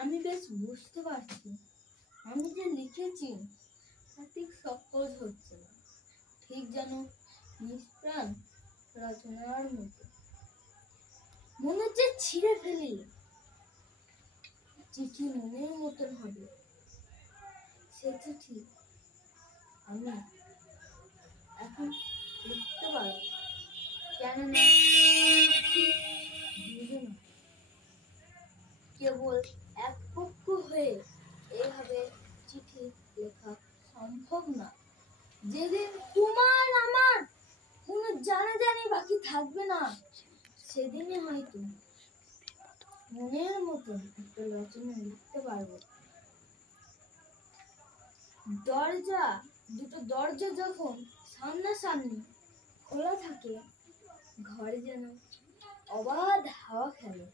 আমি বেশ বুঝতে পারছি আমি যে লিখেছি তা ঠিক সহজ হচ্ছে না, ঠিক যেন নিষ্প্রাণ রচনার মতো। মনে হচ্ছে ছিঁড়ে ফেলি, চিঠি মনের মতন হবে। সে চিঠি আমি এখন লিখতে পারবো, কেননা দুজন কেবল এক পক্ষ হয়ে এইভাবে চিঠি লেখা সম্ভব না। যেদিন তোমার আমার কোনো জানাজানি বাকি থাকবে না, সেদিনই হয়তো মনের মতন একটা রচনা লিখতে পারবো। দুটো দরজা যখন সামনাসামনি খোলা থাকে, ঘরে যেন অবাধ হাওয়া খেলে।